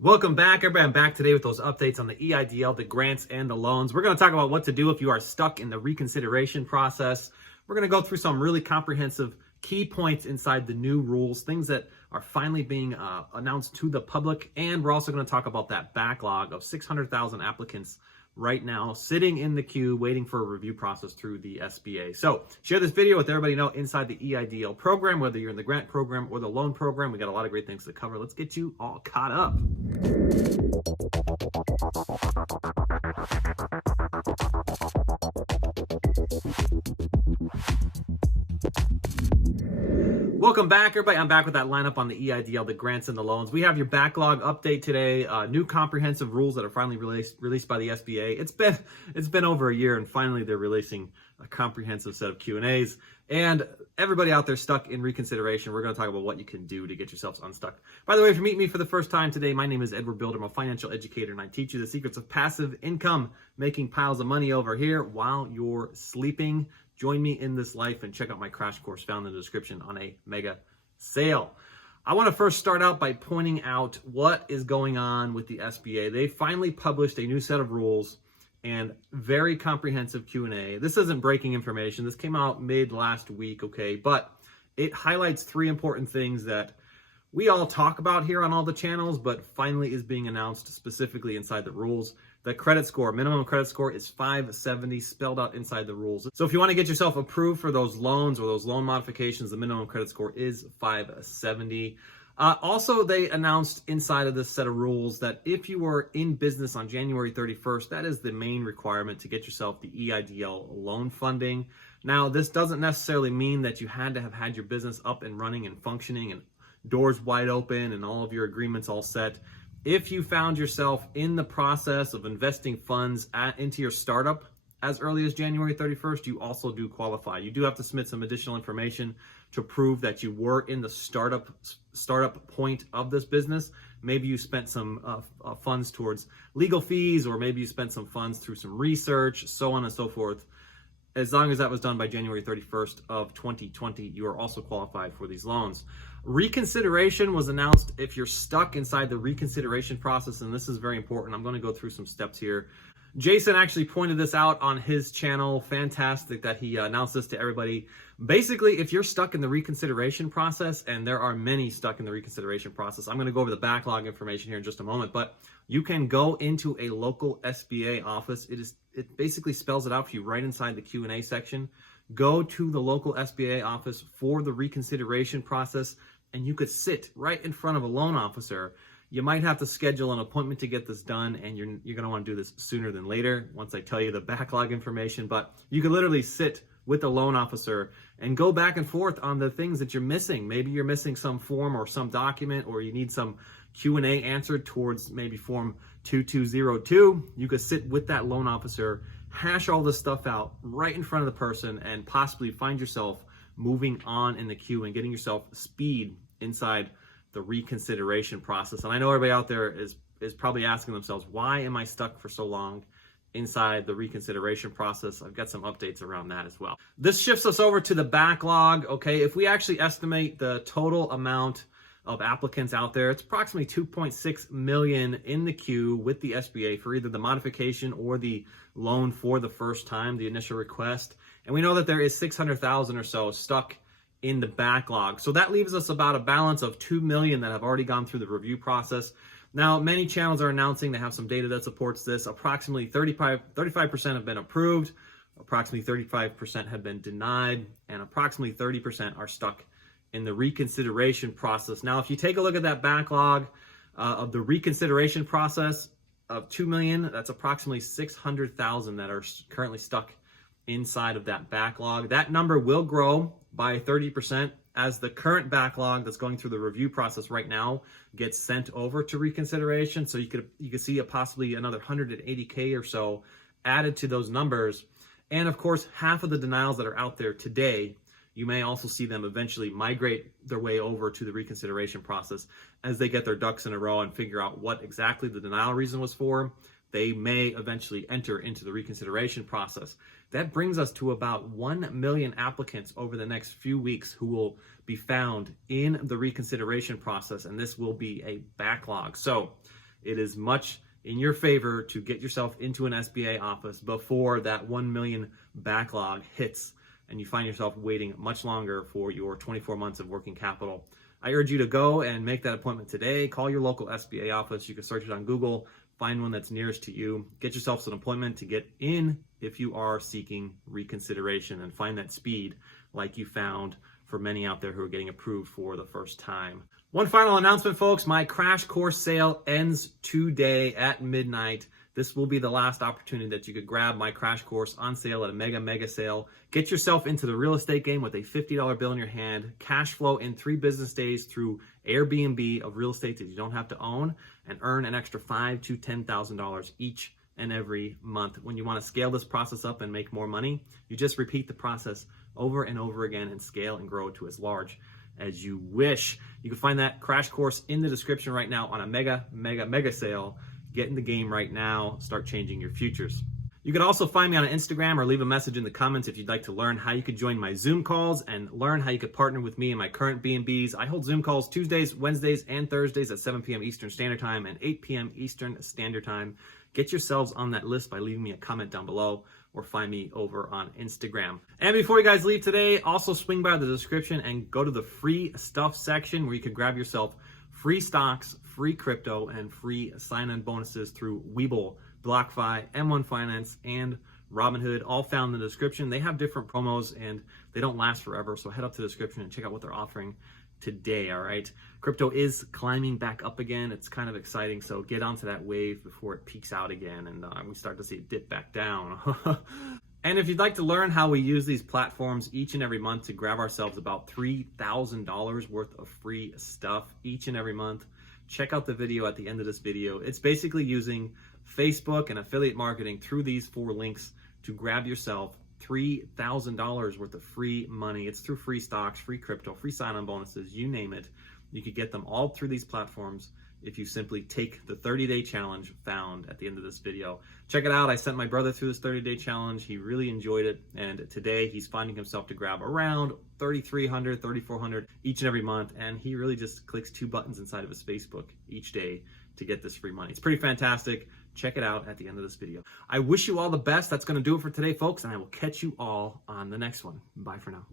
Welcome back, everybody. I'm back today with those updates on the EIDL, the grants, and the loans. We're going to talk about what to do if you are stuck in the reconsideration process. We're going to go through some really comprehensive key points inside the new rules, things that are finally being announced to the public. And we're also going to talk about that backlog of 600,000 applicants right now sitting in the queue waiting for a review process through the SBA. So share this video with everybody you know inside the EIDL program, whether you're in the grant program or the loan program. We got a lot of great things to cover. Let's get you all caught up. Welcome back, everybody. I'm back with that lineup on the EIDL, the grants and the loans. We have your backlog update today. New comprehensive rules that are finally released by the SBA. It's been over a year, and finally they're releasing a comprehensive set of Q&As. And everybody out there stuck in reconsideration, we're going to talk about what you can do to get yourselves unstuck. By the way, if you're meeting me for the first time today, my name is Bilder. I'm a financial educator, and I teach you the secrets of passive income, making piles of money over here while you're sleeping. Join me in this life and check out my crash course found in the description on a mega sale. I want to first start out by pointing out what is going on with the SBA. They finally published a new set of rules and very comprehensive Q&A. This isn't breaking information. This came out mid last week, okay? But it highlights three important things that we all talk about here on all the channels, but finally is being announced specifically inside the rules. The credit score, minimum credit score is 570, spelled out inside the rules. So if you want to get yourself approved for those loans or those loan modifications, the minimum credit score is 570. Also, they announced inside of this set of rules that if you were in business on January 31st, that is the main requirement to get yourself the EIDL loan funding. Now, this doesn't necessarily mean that you had to have had your business up and running and functioning and doors wide open and all of your agreements all set. If you found yourself in the process of investing funds into your startup as early as January 31st, you also do qualify. You do have to submit some additional information to prove that you were in the startup point of this business. Maybe you spent some funds towards legal fees, or maybe you spent some funds through some research, so on and so forth. As long as that was done by January 31st of 2020, you are also qualified for these loans. Reconsideration was announced if you're stuck inside the reconsideration process, and this is very important. I'm going to go through some steps here. Jason actually pointed this out on his channel. Fantastic that he announced this to everybody. Basically, if you're stuck in the reconsideration process, and there are many stuck in the reconsideration process, I'm going to go over the backlog information here in just a moment, but you can go into a local SBA office. It basically spells it out for you right inside the Q&A section. Go to the local SBA office for the reconsideration process, and you could sit right in front of a loan officer. You might have to schedule an appointment to get this done, and you're going to want to do this sooner than later once I tell you the backlog information. But you could literally sit with the loan officer and go back and forth on the things that you're missing. Maybe you're missing some form or some document, or you need some Q&A answered towards maybe form 2202. You could sit with that loan officer, hash all this stuff out right in front of the person, and possibly find yourself moving on in the queue and getting yourself speed inside the reconsideration process. And I know everybody out there is probably asking themselves, why am I stuck for so long inside the reconsideration process? I've got some updates around that as well. This shifts us over to the backlog. Okay, if we actually estimate the total amount of applicants out there, it's approximately 2.6 million in the queue with the SBA for either the modification or the loan for the first time, the initial request. And we know that there is 600,000 or so stuck in the backlog. So that leaves us about a balance of 2 million that have already gone through the review process. Now, many channels are announcing they have some data that supports this. Approximately 35% have been approved, approximately 35% have been denied, and approximately 30% are stuck in the reconsideration process. Now, if you take a look at that backlog of the reconsideration process of 2 million, that's approximately 600,000 that are currently stuck inside of that backlog. That number will grow by 30% as the current backlog that's going through the review process right now gets sent over to reconsideration. So you could see possibly another 180K or so added to those numbers. And of course, half of the denials that are out there today, you may also see them eventually migrate their way over to the reconsideration process as they get their ducks in a row and figure out what exactly the denial reason was for. They may eventually enter into the reconsideration process. That brings us to about 1 million applicants over the next few weeks who will be found in the reconsideration process, and this will be a backlog. So it is much in your favor to get yourself into an SBA office before that 1 million backlog hits and you find yourself waiting much longer for your 24 months of working capital. I urge you to go and make that appointment today. Call your local SBA office. You can search it on Google, find one that's nearest to you. Get yourself an appointment to get in if you are seeking reconsideration, and find that speed like you found for many out there who are getting approved for the first time. One final announcement, folks. My Crash Course sale ends today at midnight. This will be the last opportunity that you could grab my Crash Course on sale at a mega sale. Get yourself into the real estate game with a $50 bill in your hand, cash flow in 3 business days through Airbnb of real estate that you don't have to own, and earn an extra $5,000 to $10,000 each and every month. When you want to scale this process up and make more money, you just repeat the process over and over again and scale and grow to as large as you wish. You can find that Crash Course in the description right now on a mega sale. Get in the game right now. Start changing your futures. You can also find me on Instagram or leave a message in the comments if you'd like to learn how you could join my Zoom calls and learn how you could partner with me in my current B&Bs. I hold Zoom calls Tuesdays, Wednesdays, and Thursdays at 7 p.m. Eastern Standard Time and 8 p.m. Eastern Standard Time. Get yourselves on that list by leaving me a comment down below or find me over on Instagram. And before you guys leave today, also swing by the description and go to the free stuff section where you can grab yourself free stocks, free crypto, and free sign-on bonuses through Webull, BlockFi, M1 Finance, and Robinhood, all found in the description. They have different promos and they don't last forever, so head up to the description and check out what they're offering today, all right? Crypto is climbing back up again. It's kind of exciting, so get onto that wave before it peaks out again and we start to see it dip back down. And if you'd like to learn how we use these platforms each and every month to grab ourselves about $3,000 worth of free stuff each and every month, check out the video at the end of this video. It's basically using Facebook and affiliate marketing through these 4 links to grab yourself $3,000 worth of free money. It's through free stocks, free crypto, free sign-on bonuses, you name it. You could get them all through these platforms if you simply take the 30-day challenge found at the end of this video. Check it out. I sent my brother through this 30-day challenge. He really enjoyed it, and today he's finding himself to grab around $3,300, $3,400 each and every month, and he really just clicks 2 buttons inside of his Facebook each day to get this free money. It's pretty fantastic. Check it out at the end of this video. I wish you all the best. That's going to do it for today, folks, and I will catch you all on the next one. Bye for now.